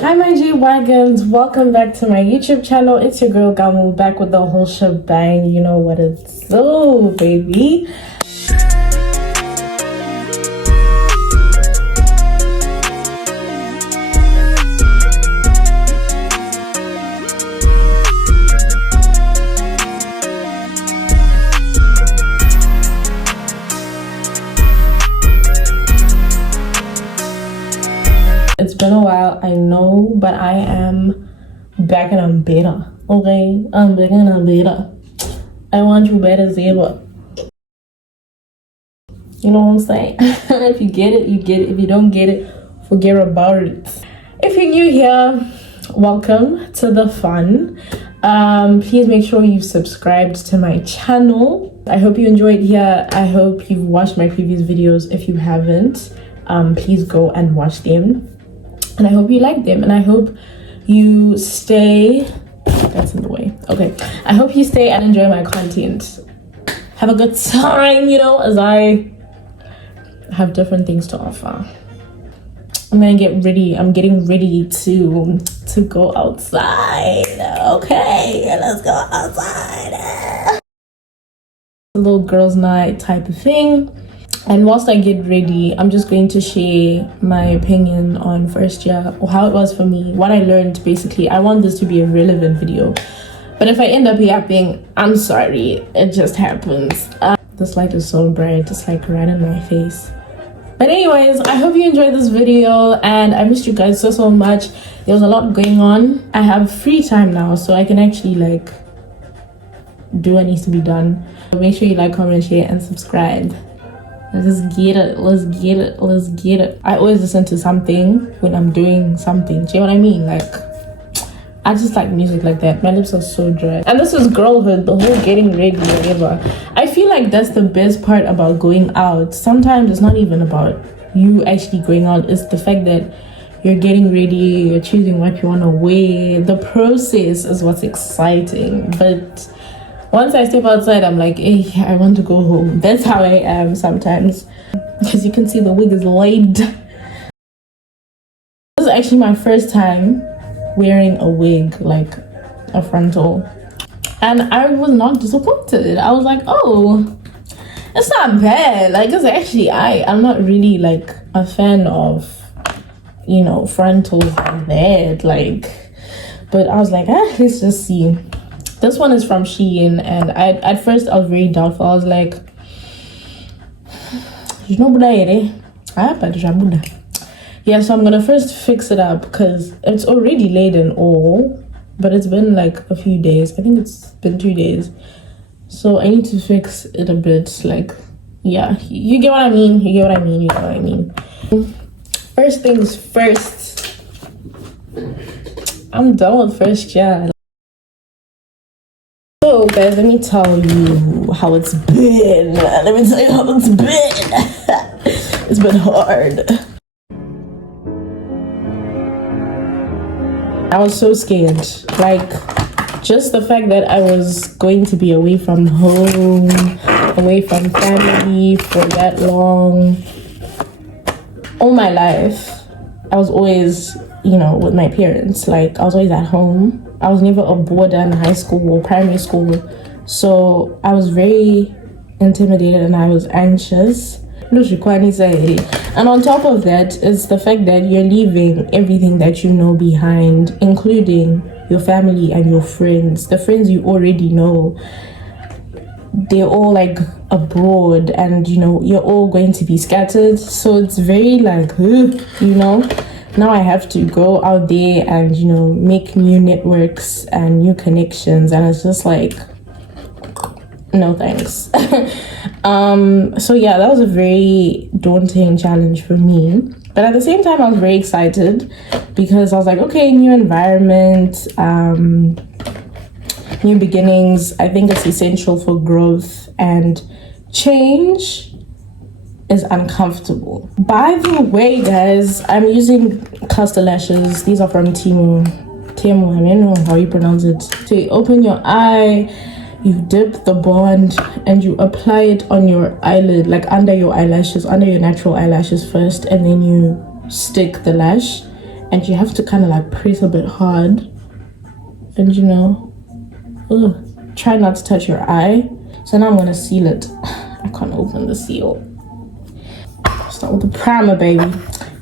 Hi my G-Wagons, welcome back to my YouTube channel. It's your girl Gamu back with the whole shebang. You know what it's so, baby. It's been a while, I know, but I am back and I'm better. Okay, I'm back and I'm better. I want you better, Zeba. You know what I'm saying? If you get it, you get it. If you don't get it, forget about it. If you're new here, welcome to the fun. Please make sure you've subscribed to my channel. I hope you enjoyed here. I hope you've watched my previous videos. If you haven't, please go and watch them. And I hope you like them, and I hope you stay. That's in the way. Okay, I hope you stay and enjoy my content. Have a good time, you know, as I have different things to offer. I'm gonna get ready. I'm getting ready to go outside. Okay, let's go outside. A little girls' night type of thing. And whilst I get ready, I'm just going to share my opinion on first year, or how it was for me, what I learned. Basically, I want this to be a relevant video, but if I end up yapping, I'm sorry, it just happens. This light is so bright, it's like right in my face. But anyways, I hope you enjoyed this video, and I missed you guys so much. There was a lot going on. I have free time now, so I can actually like do what needs to be done. Make sure you like, comment, share, and subscribe. Let's get it, let's get it, let's get it. I always listen to something when I'm doing something. Do you know what I mean? Like, I just like music like that. My lips are so dry. And this is girlhood, the whole getting ready, whatever. I feel like that's the best part about going out. Sometimes it's not even about you actually going out. It's the fact that you're getting ready, you're choosing what you want to wear. The process is what's exciting. But once I step outside, I'm like, hey, I want to go home. That's how I am sometimes. Because you can see the wig is laid. This is actually my first time wearing a wig, like a frontal. And I was not disappointed. I was like, oh, it's not bad. Like, it's actually, I'm not really like a fan of, you know, frontals like that. Like, but I was like, let's just see. This one is from Shein, and at first I was very doubtful. I was like, you know, yeah, so I'm gonna first fix it up because it's already laid and all, but it's been like a few days. I think it's been 2 days, so I need to fix it a bit. Like, yeah, you get what I mean. You get what I mean. You get what I mean. First things first. I'm done with first year. So guys, let me tell you how it's been. Let me tell you how it's been. It's been hard. I was so scared. Like, just the fact that I was going to be away from home, away from family for that long. All my life, I was always, you know, with my parents. Like, I was always at home. I was never a boarder in high school or primary school. So I was very intimidated and I was anxious. And on top of that is the fact that you're leaving everything that you know behind, including your family and your friends. The friends you already know, they're all like abroad, and you know, you're all going to be scattered. So it's very like, you know, now I have to go out there and, you know, make new networks and new connections, and it's just like, no thanks. So yeah, that was a very daunting challenge for me, but at the same time I was very excited because I was like, okay, new environment, new beginnings. I think it's essential for growth, and change is uncomfortable. By the way, guys, I'm using cluster lashes. These are from Temu, I don't know how you pronounce it. So you open your eye, you dip the bond, and you apply it on your eyelid, like under your eyelashes, under your natural eyelashes first, and then you stick the lash, and you have to kind of like press a bit hard, and you know, try not to touch your eye. So now I'm gonna seal it. I can't open the seal. Start with the primer, baby.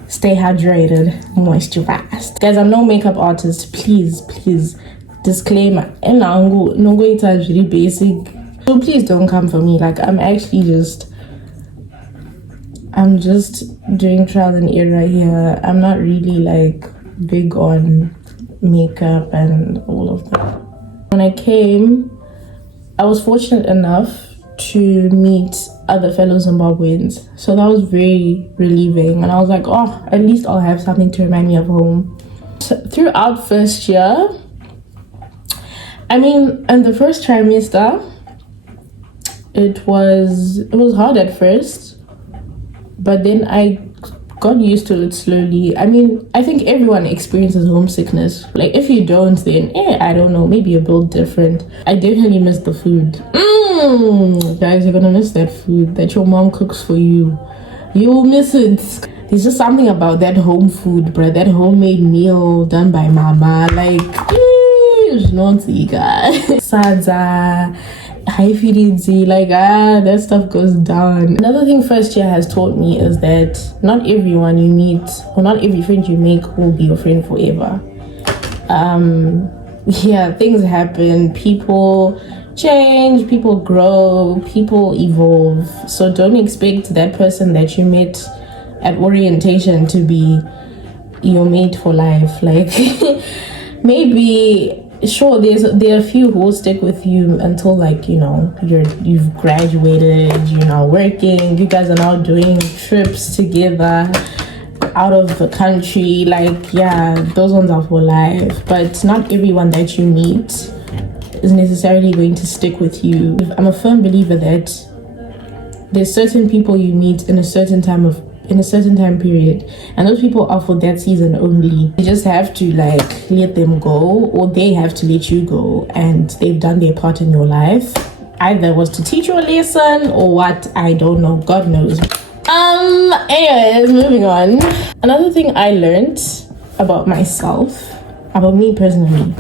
Stay hydrated, moisturized. Guys, I'm no makeup artist. Please, disclaimer. And no it's really basic. So please don't come for me. Like I'm just doing trial and error here. I'm not really like big on makeup and all of that. When I came, I was fortunate enough to meet other fellow Zimbabweans, so that was very relieving, and I was like, oh, at least I'll have something to remind me of home. So, throughout first year, I mean, in the first trimester, it was hard at first, but then I got used to it slowly. I mean, I think everyone experiences homesickness. Like if you don't, then I don't know, maybe you're built different. I definitely miss the food. Guys, you're gonna miss that food that your mom cooks for you. You'll miss it. There's just something about that home food, bruh. That homemade meal done by mama. Like, naughty guys. Sadza. Like that stuff goes down. Another thing first year has taught me is that not everyone you meet or not every friend you make will be your friend forever. Things happen, people change, people grow, people evolve. So don't expect that person that you met at orientation to be your mate for life. Like maybe sure there are a few who will stick with you until like, you know, you've graduated, you're now working, you guys are now doing trips together out of the country. Like those ones are for life, but not everyone that you meet is necessarily going to stick with you. I'm a firm believer that there's certain people you meet in a certain time period, and those people are for that season only. You just have to like let them go, or they have to let you go, and they've done their part in your life. Either was to teach you a lesson or what, I don't know, God knows. Anyways, moving on. Another thing I learned about myself, about me personally,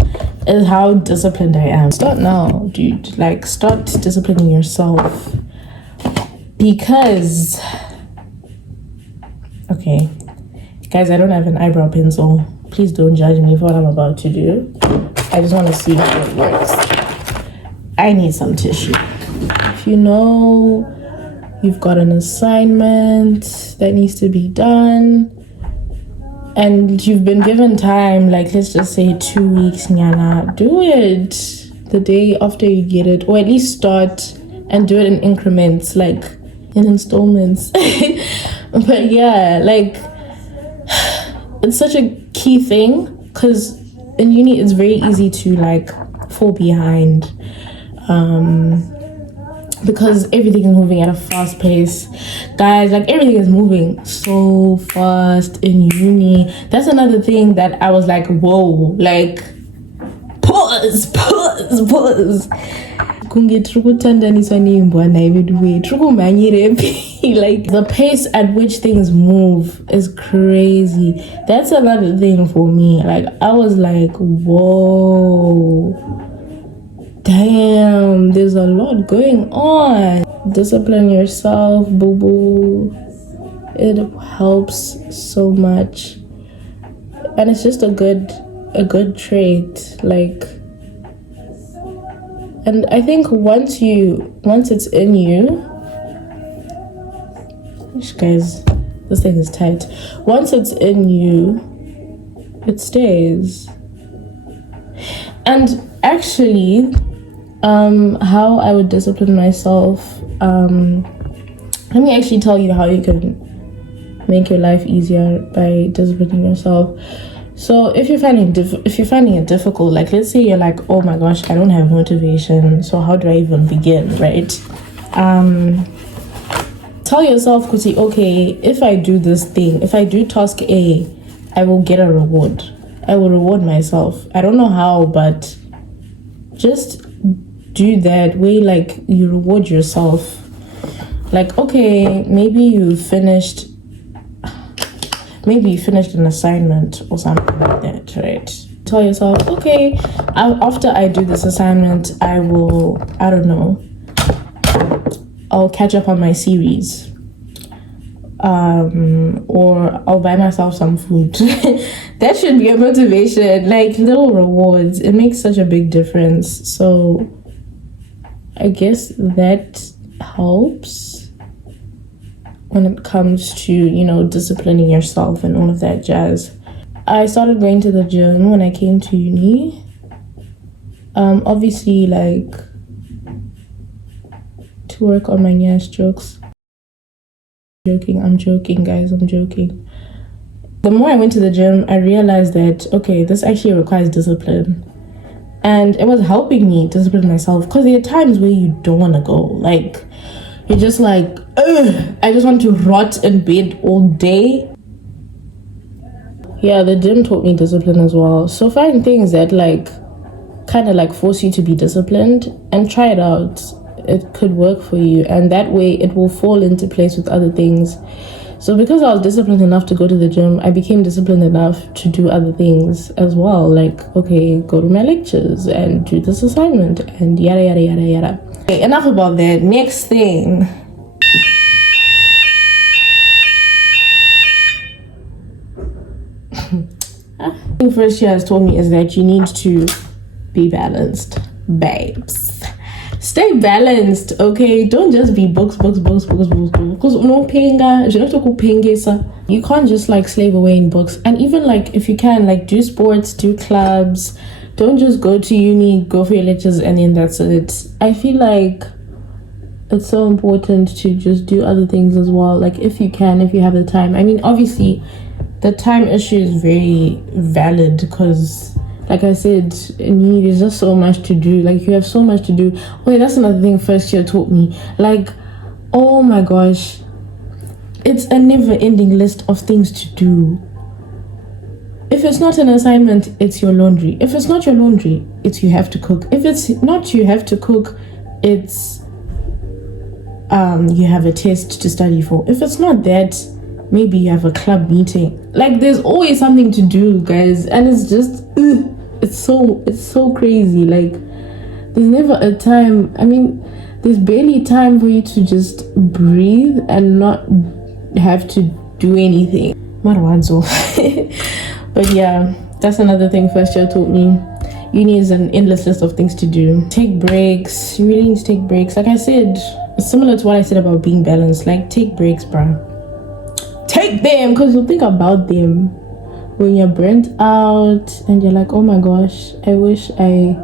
is how disciplined I am. Start now, dude. Like start disciplining yourself, because okay, guys, I don't have an eyebrow pencil. Please don't judge me for what I'm about to do. I just want to see how it works. I need some tissue. If you know you've got an assignment that needs to be done and you've been given time, like let's just say 2 weeks, nyana, do it the day after you get it, or at least start and do it in increments, like in installments. But yeah, like it's such a key thing, because in uni it's very easy to like fall behind, because everything is moving at a fast pace, guys. Like everything is moving so fast in uni. That's another thing that I was like, whoa, like pause. Like the pace at which things move is crazy. That's another thing for me. Like I was like, whoa, damn, there's a lot going on. Discipline yourself, boo boo. It helps so much, and it's just a good trait. Like, and I think once it's in you, guys, this thing is tight. Once it's in you, it stays. And actually, how I would discipline myself, let me actually tell you how you can make your life easier by disciplining yourself. So if you're finding it difficult, like let's say you're like, oh my gosh, I don't have motivation, so how do I even begin, right? Tell yourself, Kuti, okay, if I do this thing, if I do task A, I will get a reward. I will reward myself. I don't know how, but just do that way, like you reward yourself. Like, okay, maybe you finished maybe you finished an assignment or something like that, right? Tell yourself, okay, after I do this assignment, I will, I don't know, I'll catch up on my series. Or I'll buy myself some food. That should be a motivation, like little rewards. It makes such a big difference. So I guess that helps when it comes to, you know, disciplining yourself and all of that jazz. I started going to the gym when I came to uni. Obviously, like, to work on my Nyash jokes. I'm joking, guys, I'm joking. The more I went to the gym, I realized that, okay, this actually requires discipline. And it was helping me discipline myself, because there are times where you don't want to go. Like, you're just like, ugh, I just want to rot in bed all day. Yeah, the gym taught me discipline as well. So find things that like kind of like force you to be disciplined and try it out. It could work for you, and that way it will fall into place with other things. So because I was disciplined enough to go to the gym, I became disciplined enough to do other things as well. Like, okay, go to my lectures and do this assignment and yada yada yada yada. Okay, enough about that. Next thing. The first year has told me is that you need to be balanced, babes. Stay balanced, okay? Don't just be books. Because no penga, you can't just like slave away in books. And even like if you can, like do sports, do clubs. Don't just go to uni, go for your lectures, and then that's it. I feel like it's so important to just do other things as well. Like if you can, if you have the time. I mean, obviously, the time issue is very valid because, like I said, in uni there's just so much to do. Like you have so much to do. Wait, that's another thing first year taught me. Like, oh my gosh, it's a never-ending list of things to do. If it's not an assignment, it's your laundry. If it's not your laundry, it's you have to cook. If it's not you have to cook, it's you have a test to study for. If it's not that, maybe you have a club meeting. Like there's always something to do, guys, and it's just it's so crazy. Like there's never a time. I mean, there's barely time for you to just breathe and not have to do anything. Marwadzo. But yeah, that's another thing first year taught me. Uni is an endless list of things to do. Take breaks. You really need to take breaks. Like I said, it's similar to what I said about being balanced. Like, take breaks, bruh. Take them, because you'll think about them when you're burnt out and you're like, oh my gosh, I wish I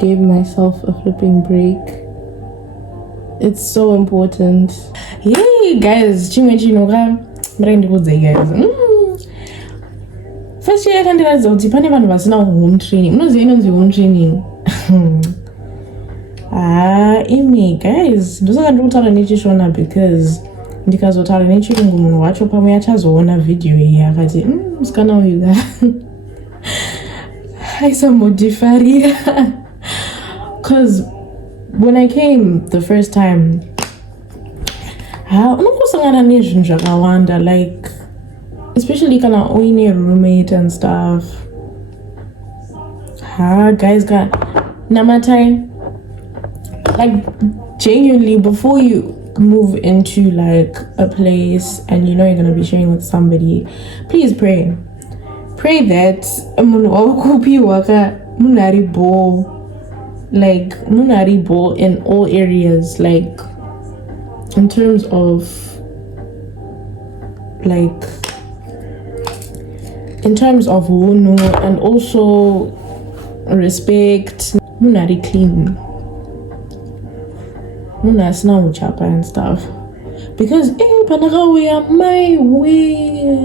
gave myself a flipping break. It's so important. Yay, guys. Guys. First year, I can't tell you, pane vanhu vasina home training. Unoziva inonzi home training. Imi, guys, ndosaka ndikutaura nechishona because ndikazotaura nechirungu munhu wacho pamwe achazoona video iyi akati musikana uyu ga aisamodifarira. Because when I came the first time, unongosangana nezvinhu zvakawanda, like especially kana uine roommate and stuff. Guys, namatai, like genuinely, before you move into like a place and you know you're gonna be sharing with somebody, please pray that munaribo in all areas, like in terms of wunu, and also respect. Munari clean, muna sina uchapa and stuff, because we are my way.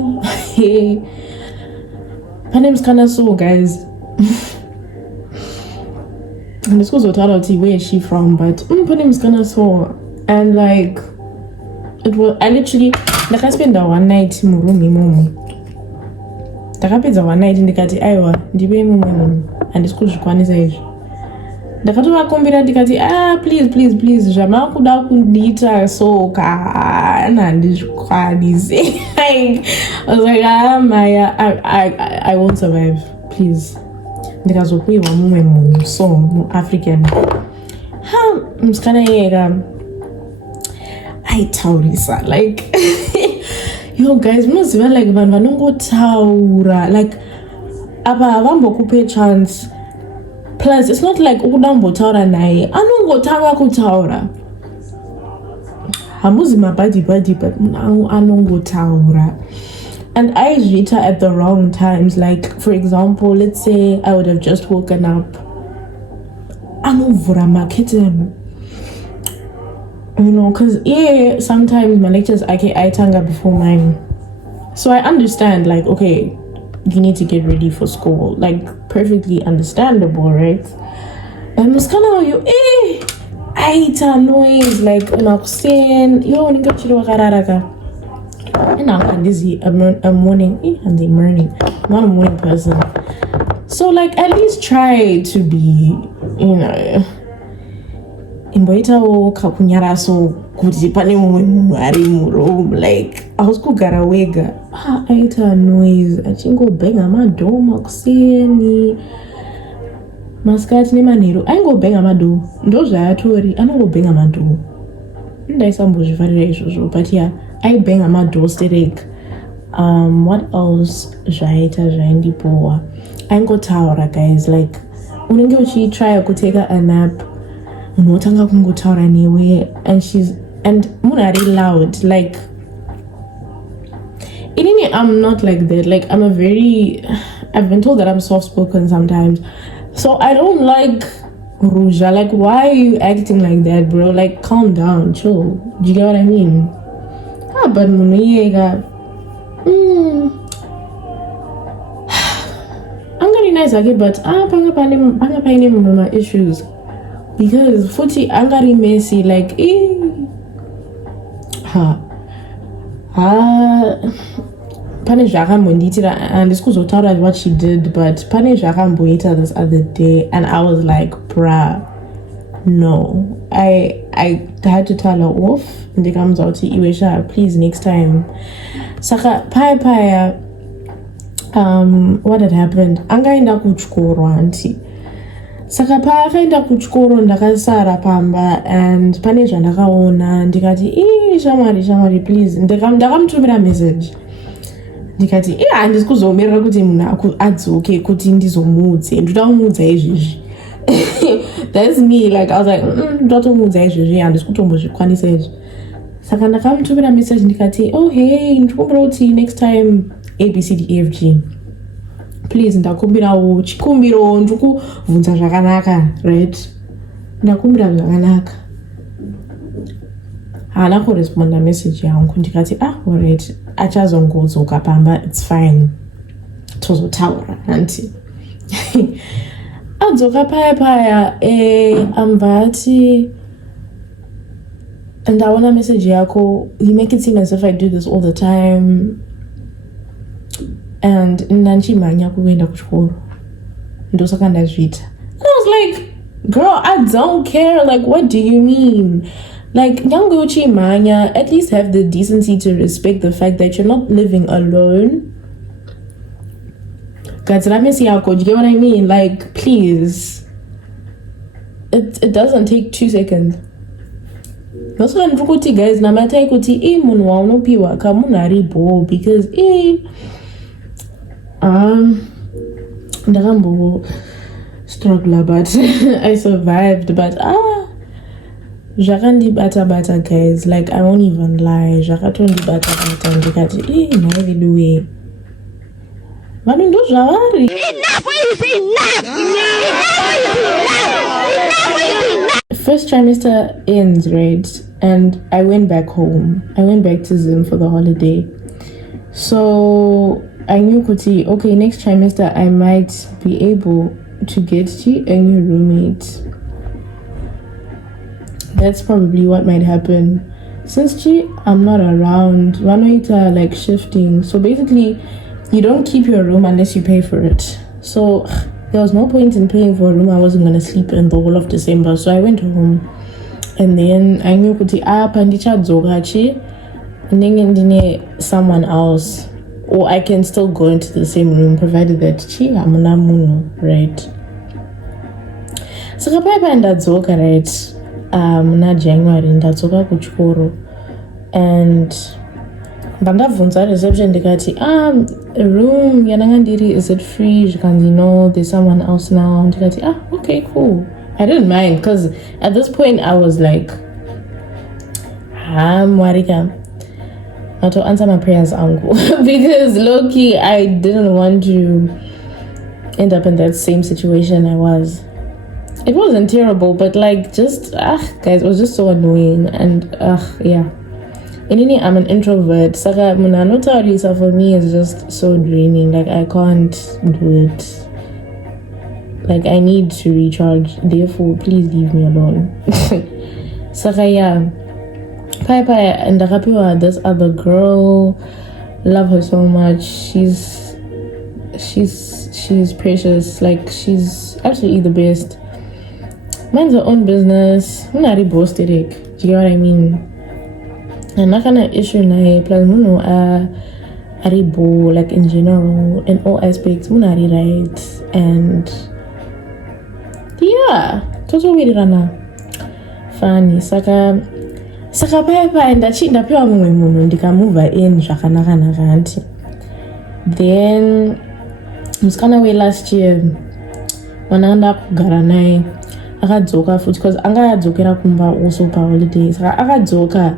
Panem's kinda so, guys. And this goes without where is she from, but Panem's kinda so, and like it was, I literally like I spent one night in room ndakapedza one night ndikati aiwa ndive mumu and it's called zvikwanisa izvi. ndakatovakumbira ndikati please zvamakuda kundiita so kana handizvikwanisi. I was like Maya, I won't survive, please. Ndikazopiwa mumwe munhu so muAfrican musikana iyera aitaurisa like yo guys munoziva like vanhu vanongotaura like apa havambokupe chance. Plus it's not like ukuda kumbotaura naye anongotanga kutaura hamuzi mabhadhi but anongotaura. And I zviita at the wrong times. Like for example, let's say I would have just woken up, anovhura maketeni, you know, because sometimes my lectures aitanga before mine, so I understand like, okay, you need to get ready for school, like perfectly understandable, right? And muskana you aita noise like unakuseni yo ninga chiri wakararaka. And I'm busy a morning and the morning, not a morning person. So like at least try to be, you know, imboitawo kakunyaraso kuti pane mumwe munhu ari muroom. Like I was kugara wega aita noise achingobhenga madhoo makuseni masikati nemanheru aingobhenga madhoo ndozvaatori anongobhenga madhoo. Ndaisambozvifarira izvozvo but yeah, I bang on my doorstep. What else zvaita zvaindipowa? Aingotaura guys, like unenge uchitry kuteka a nap unotanga kungotaura newe and munhu ari loud. Like inini I'm not like that. Like I've been told that I'm soft spoken sometimes, so I don't like Ruja. Like why are you acting like that, bro? Like calm down, chill. Do you get what I mean? But muniyega angari nice again, but panga paine mama issues because futi angari messy like pane zvakamboitira and ndikuzotaura what she did, but pane zvakamboita this other day and I was like bruh, no. I had to tell her off. Ndikamudza kuti iwe sha, please next time. Saka paya what had happened, angaenda kuchikoro anti. Saka paakaenda kuchikoro ndakasara pamba and pane zvandakaona ndikati shamwari please. Ndakamutumira message ndikati handisi kuzomirira kuti munhu adzoke kuti ndizomuudze, ndoda kumuudza izvizvi. That's me. Like I was like ndotomudza izvozvi handisi kutombozvikwanisa izvi. Saka ndakamutumira message ndikati hey ndikumbira kuti next time ABCDEFG please ndakumbirawo chikumbiro ndikubvunza zvakanaka, right? Ndakumbira zvakanaka. haana kuresponda message yangu. Ndikati alright, achazongodzoka pamba, it's fine, tozotaura anti. Adzoka paya ambati ndaona message yako, you make it seem as if I do this all the time and nanchimhanya kuenda kuchikoro ndosaka ndazviita. And I was like, girl, I don't care. Like, what do you mean? Like, nyange uchimhanya, at least have the decency to respect the fact that you're not living alone. Gadzirame yako, do you get what I mean? Like, please. It doesn't take 2 seconds. Nosoka ndikuti guys, namatai kuti munhu waunopiwa kamunhu aribo, because ndakambo struggle, but I survived. But zvakandibata guys, like I won't even lie, zvakatondibata ndikati naividuwe vanhu ndozvavari. Enough is enough. First trimester ends, right? And I went back home. I went back to Zim for the holiday. So I knew kuti, okay, next trimester I might be able to get a new roommate. That's probably what might happen. Since I'm not around, vanoita like shifting. So basically, you don't keep your room unless you pay for it. So there was no point in paying for a room I wasn't gonna sleep in the whole of December. So I went home, and then I knew kuti pandichadzoka and then someone else, or I can still go into the same room provided that hamuna munhu, right? So kapaipa ndadzoka, right? Na January ndadzoka kuchikoro, and ndabvunza reception ndikati room yananga ndiri, is it free? Zvikanzi no, there's someone else now. Ndikati okay, cool. I didn't mind because at this point I was like, Marika, not to answer my prayers, uncle. Because low-key I didn't want to end up in that same situation I was. It wasn't terrible, but like just guys, it was just so annoying. And yeah. Anyway, I'm an introvert. Saka munanotarisa for me is just so draining. Like I can't do it. Like I need to recharge. Therefore, please leave me alone. Saka yeah. Papa and this other girl, love her so much. She's precious. Like she's absolutely the best. Mine's her own business. I'm not boasted. Do you get what I mean? And that kind of issue na plus aribo, like in general, in all aspects, munari right. And yeah, toto wirana funny saka papa and achinda pia mumwe munhu ndikamuva in zvakanaka nakanti. Then musikana we last year wananda kugara naye akadzoka futi because anga adzokera kumba also pa holidays. Saka akadzoka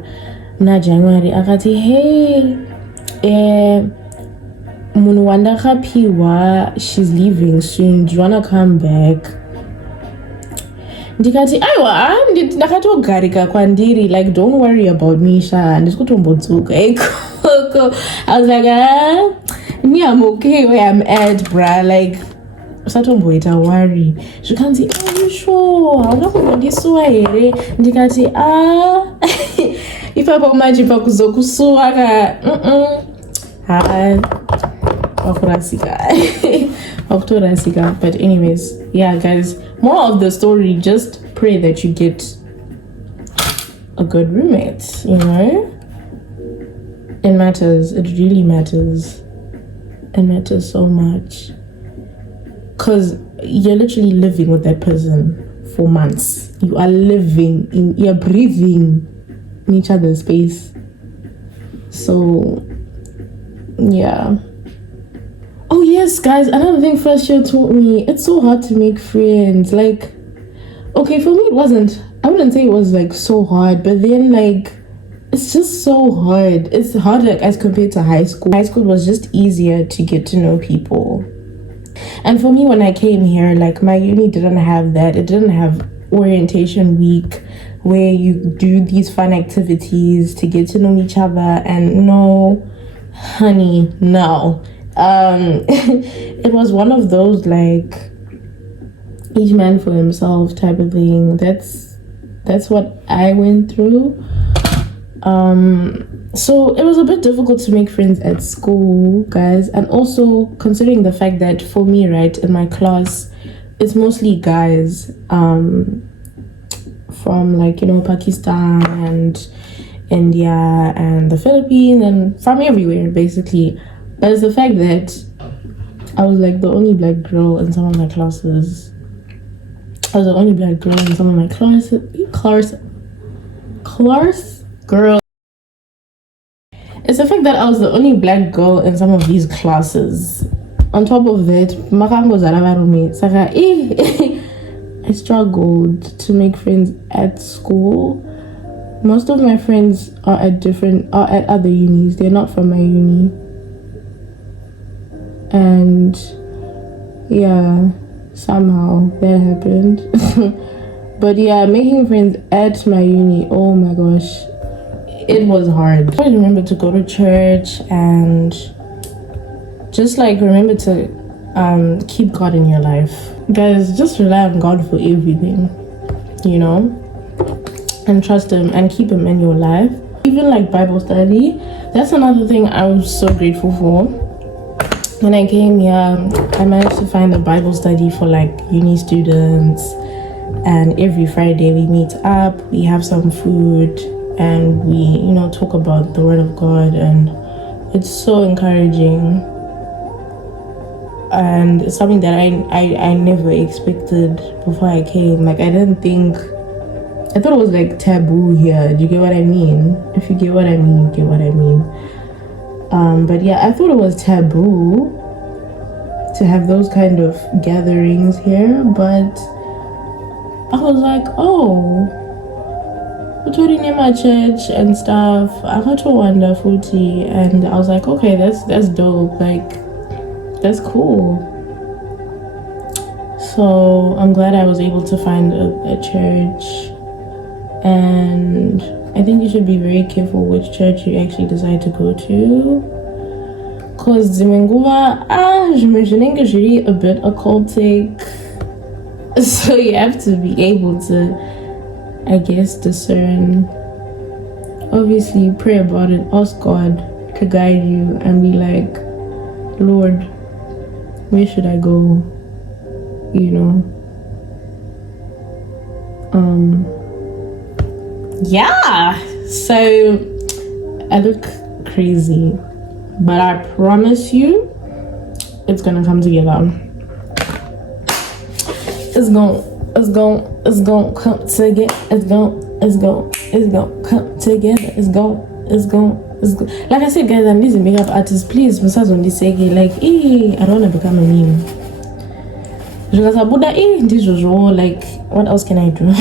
na January akati hey munhu wandakapiwa, she's leaving soon, do you wanna come back? Ndikati aiwa ndakatogarika kwandiri, like don't worry about me sha, ndikutombodzoka ikoko. I was like me I'm okay where I'm at, bruh, like usatomboita worry. Zvikanzi are you sure hauna kumbondisuwa here? Ndikati ipapo manje pakuzokusuwa ka wakutorasika. But anyways, yeah guys, moral of the story, just pray that you get a good roommate, you know. It matters. It really matters. It matters so much because you're literally living with that person for months. You are you're breathing in each other's space. So yeah. Oh yes guys, another thing first year taught me, it's so hard to make friends. Like okay, for me I wouldn't say it was like so hard, but then like it's just so hard. It's harder as compared to high school. High school was just easier to get to know people. And for me, when I came here, like my uni didn't have that. It didn't have orientation week where you do these fun activities to get to know each other. And no, honey, no. It was one of those like each man for himself type of thing. That's what I went through. So it was a bit difficult to make friends at school, guys, and also considering the fact that for me, right, in my class it's mostly guys from like, you know, Pakistan and India and the Philippines and from everywhere basically. But it's the fact that I was like the only black girl in some of my classes. Girl. It's the fact that I was the only black girl in some of these classes. On top of that, I struggled to make friends at school. Most of my friends are at other unis. They're not from my uni. And yeah, somehow that happened. But yeah, making friends at my uni, oh my gosh, it was hard. I remember to go to church and just like remember to keep God in your life. Guys, just rely on God for everything, you know, and trust Him and keep Him in your life. Even like Bible study, that's another thing I'm so grateful for. when I came here, I managed to find a Bible study for like uni students, and every Friday we meet up, we have some food, and we, you know, talk about the Word of God, and it's so encouraging. And it's something that I never expected before I came. Like, I thought it was like taboo here. Do you get what I mean? If you get what I mean, you get what I mean. But yeah, I thought it was taboo to have those kind of gatherings here, but I was like, oh, we're touring in my church and stuff. I got to wonderful tea, and I was like, okay, that's dope. Like, that's cool. So I'm glad I was able to find a church, and I think you should be very careful which church you actually decide to go to, because Zimenguva, is really a bit occultic, so you have to be able to, I guess, discern. Obviously, pray about it, ask God to guide you, and be like, Lord, where should I go? You know. Yeah. So I look crazy, but I promise you, it's gonna come together. It's gonna come together. It's gonna come together. It's going. Like I said, guys, I'm this makeup artist. Please, besides on this again, like, I don't want to become a meme. Like, what else can I do?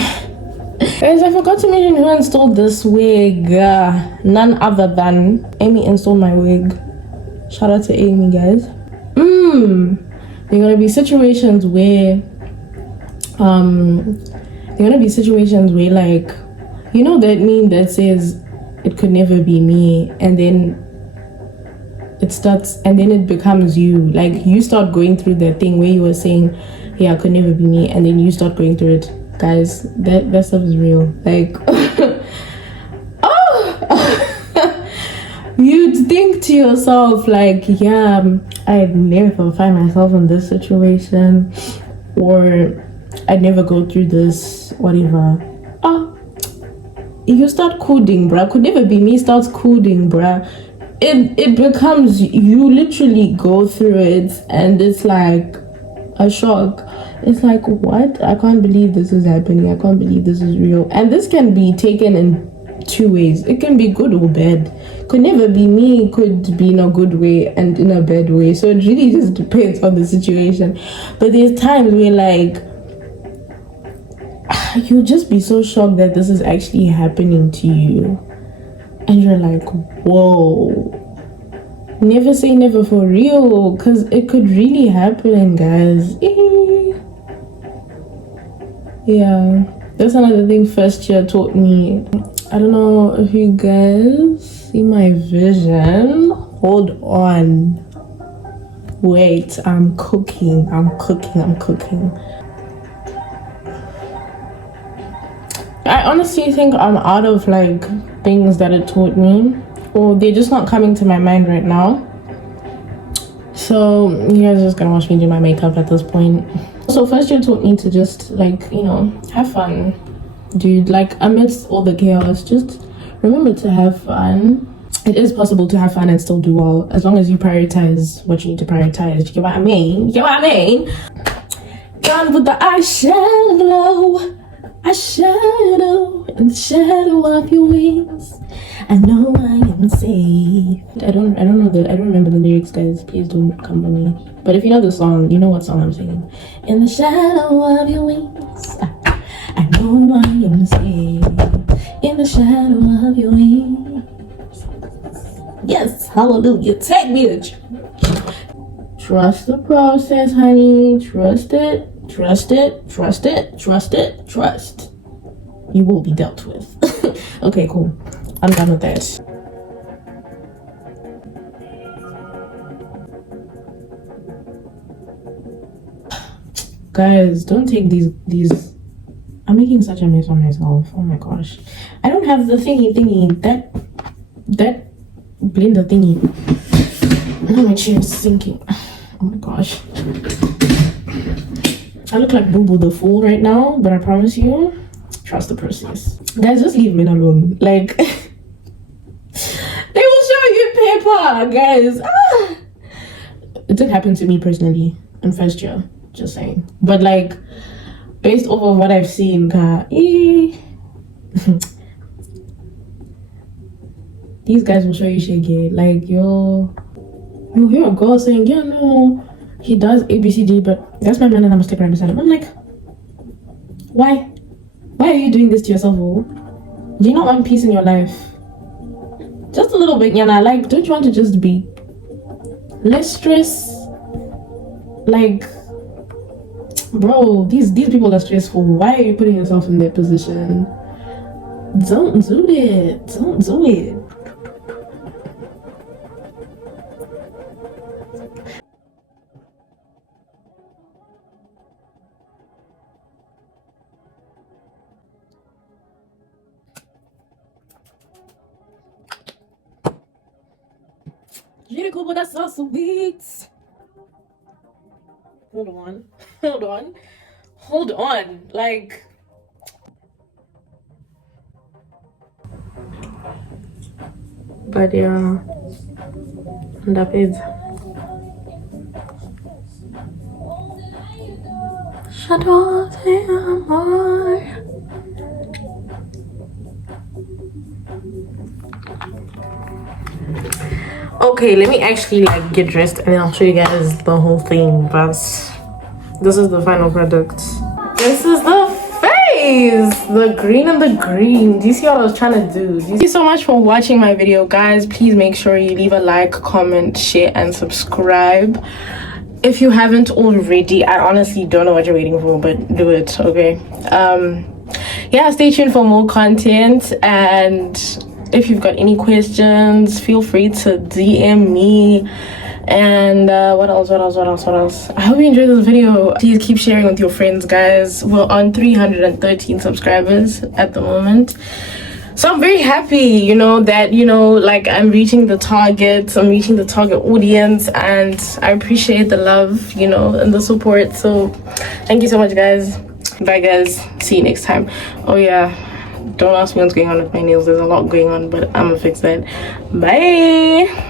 Guys, I forgot to mention who installed this wig. None other than Amy installed my wig. Shout out to Amy, guys. There are gonna be situations where, like, you know that meme that says it could never be me, and then it becomes you. Like, you start going through that thing where you were saying, yeah, it could never be me, and then you start going through it. Guys, that stuff is real. Like, you'd think to yourself, like, yeah, I'd never find myself in this situation, or I'd never go through this, whatever. You start coding, bruh. Could never be me starts coding, bruh. It becomes, you literally go through it, and it's like a shock. It's like, what? I can't believe this is happening. I can't believe this is real. And this can be taken in two ways. It can be good or bad. Could never be me, could be in a good way and in a bad way. So it really just depends on the situation. But there's times where, like, you'll just be so shocked that this is actually happening to you, and you're like, whoa. Never say never for real, because it could really happen, guys. Yeah, that's another thing first year taught me. I don't know if you guys see my vision. Hold on, wait, I'm cooking. I honestly think I'm out of, like, things that it taught me, or they're just not coming to my mind right now. So you guys are just gonna watch me do my makeup at this point. So first year taught me to just, like, you know, have fun, dude. Like, amidst all the chaos, just remember to have fun. It is possible to have fun and still do well, as long as you prioritize what you need to prioritize. You get what I mean? Gone with the eyeshadow. In the shadow of your wings, I know I am safe. I don't remember the lyrics, guys. Please don't come for me. But if you know the song, you know what song I'm singing. In the shadow of your wings, I know I am safe. In the shadow of your wings. Yes, hallelujah. Take me to church. Trust the process, honey. Trust it. You will be dealt with. Okay, cool. I'm done with that. Guys, don't take these. I'm making such a mess on myself. Oh my gosh. I don't have the thingy. That blender thingy. Oh, my chair is sinking. Oh my gosh. I look like Boo Boo the Fool right now, but I promise you, trust the process. Guys, just leave men alone. Like, they will show you paper, guys. It didn't happen to me personally in first year, just saying. But like, based off of what I've seen, these guys will show you shit gay. Like, you'll hear a girl saying, yeah, no, he does ABCD, but that's my man and I'm stick right beside him. I'm like, why? Why are you doing this to yourself? Oh? Do you not want peace in your life? Just a little bit, Yana. Like, don't you want to just be less stress? Like, bro, these people are stressful. Why are you putting yourself in their position? Don't do it. Don't do it. Really cool, but that's so sweet. Hold on. Hold on. Hold on. Like, but yeah, that is. Shadow de amor. Okay, let me actually like get dressed and then I'll show you guys the whole thing. But this is the final product. This is the face, the green and the green. Do you see what I was trying to do? Thank you so much for watching my video, guys. Please make sure you leave a like, comment, share, and subscribe if you haven't already. I honestly don't know what you're waiting for, but do it, okay? Yeah, stay tuned for more content, and if you've got any questions, feel free to DM me. And what else? I hope you enjoyed this video. Please keep sharing with your friends, guys. We're on 313 subscribers at the moment, so I'm very happy, you know, that, you know, like, I'm reaching the target audience, and I appreciate the love, you know, and the support. So thank you so much, guys. Bye, guys. See you next time. Oh yeah, don't ask me what's going on with my nails. There's a lot going on, but I'm gonna fix that. Bye.